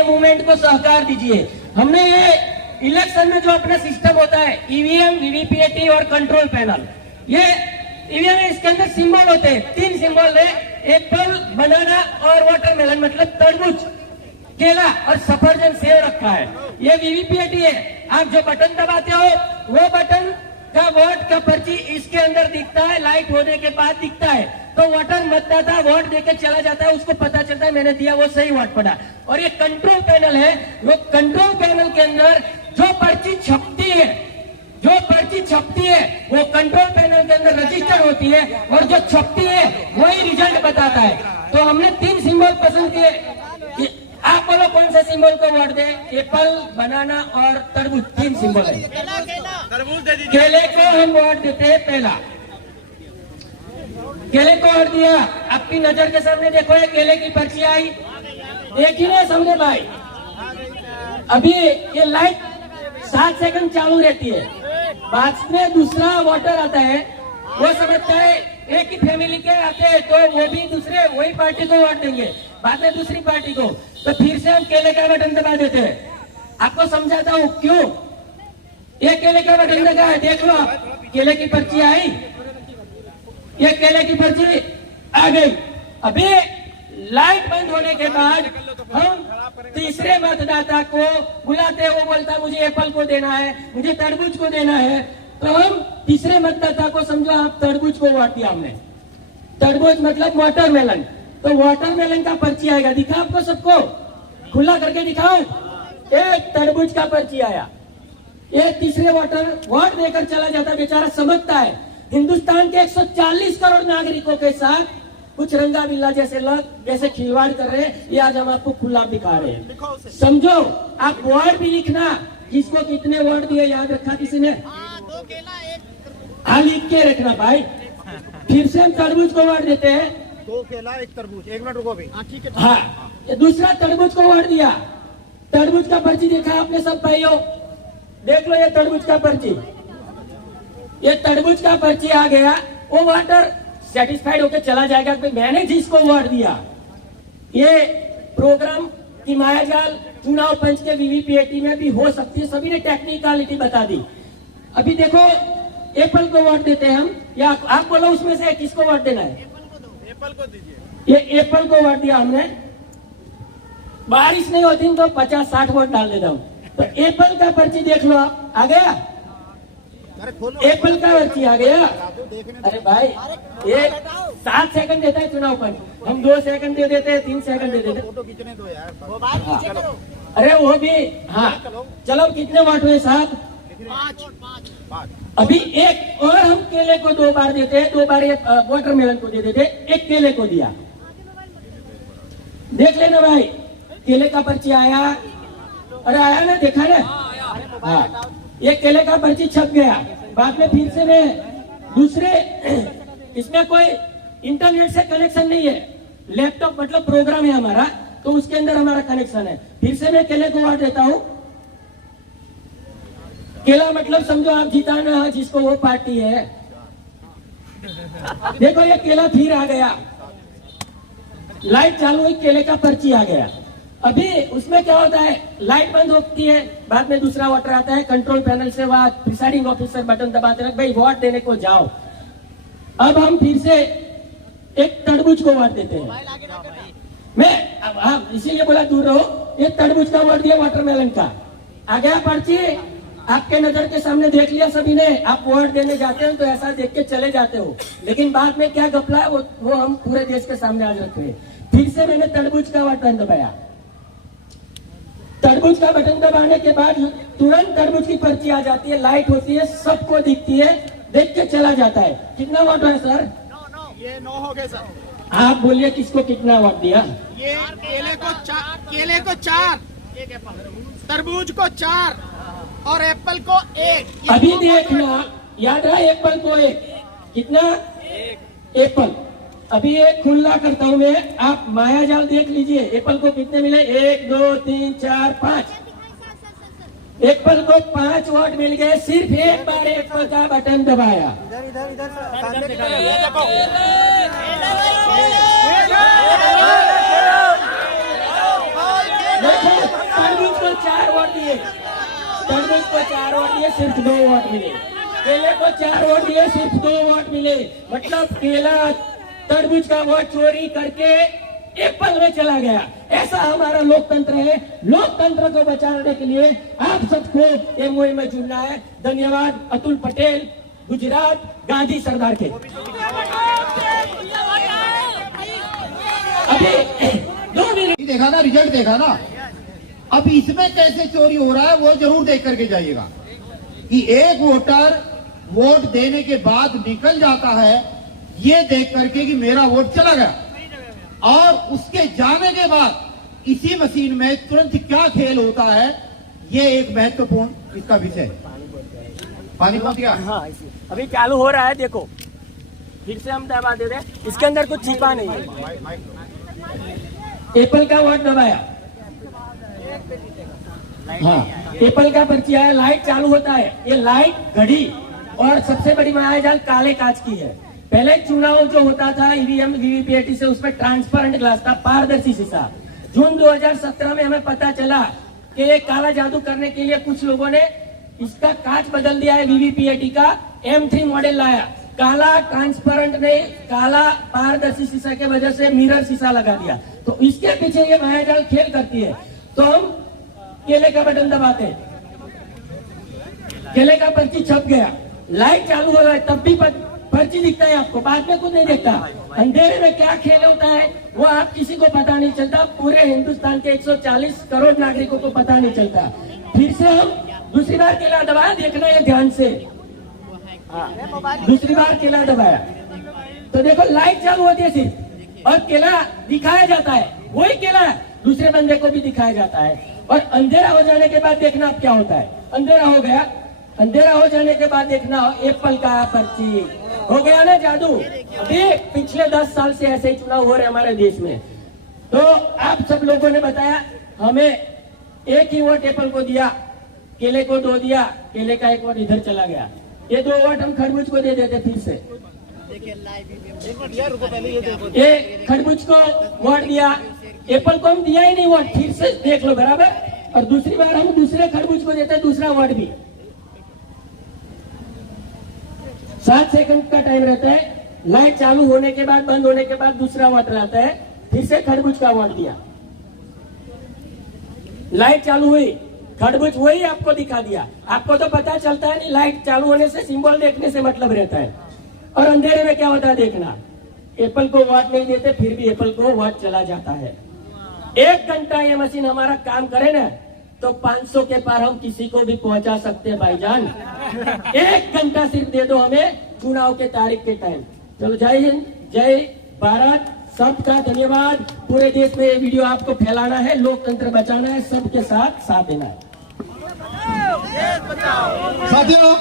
ये मूवमेंट को सहकार दीजिए। हमने ये इलेक्शन में जो अपना सिस्टम होता है ईवीएम, वीवीपीएटी और कंट्रोल पैनल, ये ईवीएम इसके अंदर सिंबल होते हैं, 3 सिंबल है, एप्पल, बनाना और वाटरमेलन, मतलब तरबूज, केला और सफरजन, सेब रखा है। ये वीवीपीएटी है। आप जो बटन दबाते हो वो बटन का वोट का पर्ची इसके अंदर दिखता है, लाइट होने के बाद दिखता है। तो वोटर मतदाता वोट देकर चला जाता है, उसको पता चलता है मैंने दिया वो सही वोट पड़ा। और ये कंट्रोल पैनल है, वो कंट्रोल पैनल के अंदर जो पर्ची छपती है वो कंट्रोल पैनल के अंदर रजिस्टर होती है और जो छपती है वही रिजल्ट बताता है। तो हमने 3 सिंबल पसंद किए। आप बोलो कौन सा सिंबल को वोट दे? एप्पल, बनाना और तरबूज, 3 सिंबल है। केले को हम वोट देते हैं पहला। केले को वोट दिया। आपकी नजर के सामने देखो ये केले की पर्ची आई, एक ही नहीं समझे भाई। अभी ये लाइट 7 सेकंड चालू रहती है, बाद में दूसरा वोटर आता है, वो समझता है एक ही फैमिली के आते हैं तो वो भी दूसरे वही पार्टी को वोट देंगे, बाद में दूसरी पार्टी को, तो फिर से हम केले का बटन दबा देते हैं। आपको समझाता हूँ क्यों। ये केले का बटन दबा है, देख लो केले की पर्ची आई, ये केले की पर्ची आ गई। अभी लाइट बंद होने के बाद हम तीसरे मतदाता को बुलाते हैं, वो बोलता मुझे एप्पल को देना है, मुझे तरबूज को देना है, तो हम तीसरे मतदाता को, समझो आप तरबूज को वोट दिया हमने, तरबूज मतलब वाटरमेलन, तो वाटरमेलन का पर्ची आएगा, दिखा आपको सबको, खुला करके दिखाओ, एक तरबूज का पर्ची आया। ये तीसरे वोट देकर चला जाता, बेचारा समझता है हिंदुस्तान के 140 करोड़ नागरिकों के साथ कुछ रंगा बिल्ला जैसे खिलवाड़ कर रहे हैं, ये आज हम आपको खुला दिखा रहे हैं। समझो, आप वर्ड भी लिखना, किसको कितने वर्ड दिए याद रखा किसी ने? हाँ, लिख के रखना भाई। फिर से हम तरबूज को वर्ड देते हैं, 2 केला 1 तरबूज, 1 मिनट रुको भी। ठीक है। हाँ, ये दूसरा तरबूज को वर्ड दिया। तरबूज का पर्ची देखा आपने सब भाइयों? देख लो ये तरबूज का पर्ची, ये तरबूज का पर्ची आ गया। वो वोटर सेटिस्फाइड होकर चला जाएगा कि मैंने जिसको वोट दिया। ये प्रोग्राम की मायाजाल चुनाव पंच के वीवीपीएटी में भी हो सकती है, सभी ने टेक्निकलिटी बता दी। अभी देखो एप्पल को वोट देते हैं हम, या आप बोलो उसमें से किसको वोट देना है? एप्पल को दीजिए। ये एप्पल को वोट दिया हमने। बारिश नहीं होती तो 50-60 वोट डाल देता हूँ। तो एप्पल का पर्ची देख लो आप, आ गया एप्पल का पर्ची आ गया। अरे भाई ये 7 सेकंड देता है चुनाव पंच, हम 2 सेकंड दे देते हैं, 3 सेकंड दे देते। फोटो खींचने दो यार। अरे वो भी हाँ, चलो कितने वोट हुए साहब? 5। अभी एक और हम केले को 2 बार देते हैं, 2 बार वाटरमेलन को दे देते, एक केले को दिया। देख लेना भाई, केले का पर्ची आया। अरे आया ना, देखा ना? हाँ, ये केले का पर्ची छप गया। बाद में फिर से मैं दूसरे, इसमें कोई इंटरनेट से कनेक्शन नहीं है, लैपटॉप मतलब प्रोग्राम है हमारा, तो उसके अंदर हमारा कनेक्शन है। फिर से मैं केले को वोट देता हूँ। केला मतलब समझो आप जिताना जिसको वो पार्टी है। देखो ये केला फिर आ गया, लाइट चालू हुई, केले का पर्ची आ गया। अभी उसमें क्या होता है, लाइट बंद होती है, बाद में दूसरा वोटर आता है, कंट्रोल पैनल से वहां प्रिसाइडिंग ऑफिसर बटन दबाते रहे, भाई वोट देने को जाओ। अब हम फिर से एक तरबूज को वोट देते हैं। मैं हाँ इसीलिए बोला दूर रहो। ये तरबूज का वोट दिया, वाटरमेलन का आ गया पर्ची, आपके नजर के सामने देख लिया सभी ने। आप वोट देने जाते हो तो ऐसा देख के चले जाते हो, लेकिन बाद में क्या घपला है वो हम पूरे देश के सामने आज रखते हैं। फिर से मैंने तरबूज का बटन दबाया। तरबूज का बटन दबाने के बाद तुरंत तरबूज की पर्ची आ जाती है, लाइट होती है, सबको दिखती है, देख के चला जाता है। कितना वोट है सर? 9। ये 9 हो गए सर। आप बोलिए किसको कितना वोट दिया? ये केले को 4, तरबूज को 4 और एप्पल को 1। अभी देखना, याद रहा एप्पल को 1, कितना? 1 एप्पल। अभी एक खुला करता हूं मैं, आप माया जाल देख लीजिए, एप्पल को कितने मिले? 1 2 3 4 5। एप्पल को 5 वोट मिल गए, सिर्फ एक बार एप्पल का बटन दबाया। देखो वोट दिए, तरबूज को 4 वोट दिए, सिर्फ 2 वोट मिले। केले को 4 वोट दिए, सिर्फ 2 वोट मिले। मतलब केला तरबूज का वोट चोरी करके एप्पल में चला गया। ऐसा हमारा लोकतंत्र है। लोकतंत्र को बचाने के लिए आप सबको ये मुहिम में जुड़ना है। धन्यवाद। अतुल पटेल, गुजरात, गांधी सरदार के। अभी 2 मिनट देखा ना, रिजल्ट देखा ना। अब इसमें कैसे चोरी हो रहा है वो जरूर देख करके जाइएगा कि एक वोटर वोट देने के बाद निकल जाता है ये देख करके कि मेरा वोट चला गया, और उसके जाने के बाद इसी मशीन में तुरंत क्या खेल होता है, ये एक महत्वपूर्ण इसका विषय है। पानी पहुंच गया। हाँ, अभी चालू हो रहा है। देखो फिर से हम दबा दे रहे हैं, इसके अंदर कुछ छिपा नहीं है। एप्पल का वोट दबाया, हाँ एप्पल का पर्ची आया, लाइट चालू होता है। ये लाइट घड़ी और सबसे बड़ी मायाजाल काले कांच की है। पहले चुनाव जो होता था ईवीएम वीवीपीएटी से, उसमें ट्रांसपेरेंट ग्लास था, पारदर्शी शीशा। जून 2017 में हमें पता चला कि ये काला जादू करने के लिए कुछ लोगों ने इसका कांच बदल दिया है। वीवीपीएटी का M3 मॉडल लाया, काला ट्रांसपेरेंट ने काला पारदर्शी शीशा के वजह से मिरर शीशा लगा दिया। तो इसके पीछे ये मायाजाल खेल करती है। तो हम केले का बटन दबाते हैं, केले का पर्ची छप गया, लाइट चालू हो रहा है, तब भी पर्ची दिखता है आपको, बाद में कुछ नहीं दिखता। अंधेरे में क्या खेल होता है वो आप किसी को पता नहीं चलता। पूरे हिंदुस्तान के 140 करोड़ नागरिकों को पता नहीं चलता। फिर से हम दूसरी बार केला दबाया, देखना ये ध्यान से। दूसरी बार केला दबाया तो देखो लाइट चालू होती है सिर्फ, और केला दिखाया जाता है, वही केला दूसरे बंदे को भी दिखाया जाता है। और अंधेरा हो जाने के बाद देखना अब क्या होता है। अंधेरा हो गया, अंधेरा हो जाने के बाद देखना एप्पल का पर्ची हो गया ना जादू। अभी पिछले 10 साल से ऐसे ही चुनाव हो रहे हमारे देश में। तो आप सब लोगों ने बताया, हमें एक ही वोट एप्पल को दिया, केले को 2 दिया, केले का 1 वोट इधर चला गया। ये 2 वोट हम खरबूज को दे देते। फिर से ये खरबूज को वोट दिया, एप्पल को हम दिया ही नहीं वोट। फिर से देख लो बराबर। और दूसरी बार हम दूसरे खरबूज को देते, दूसरा वोट भी। 7 सेकंड का टाइम रहता है। लाइट चालू होने के बाद, बंद होने के बाद दूसरा वोट रहता है। फिर से खरबूज का वोट दिया, लाइट चालू हुई, खरबूज वही आपको दिखा दिया। आपको तो पता चलता है नहीं, लाइट चालू होने से सिंबल देखने से मतलब रहता है। और अंधेरे में क्या होता है देखना। एप्पल को वोट नहीं देते, फिर भी एप्पल को वोट चला जाता है। 1 घंटा ये मशीन हमारा काम करे ना तो 500 के पार हम किसी को भी पहुंचा सकते हैं भाईजान। 1 घंटा सिर्फ दे दो हमें चुनाव के तारीख के टाइम। चलो जय हिंद, जय भारत, सबका धन्यवाद। पूरे देश में ये वीडियो आपको फैलाना है, लोकतंत्र बचाना है, सबके साथ देना है। साथियों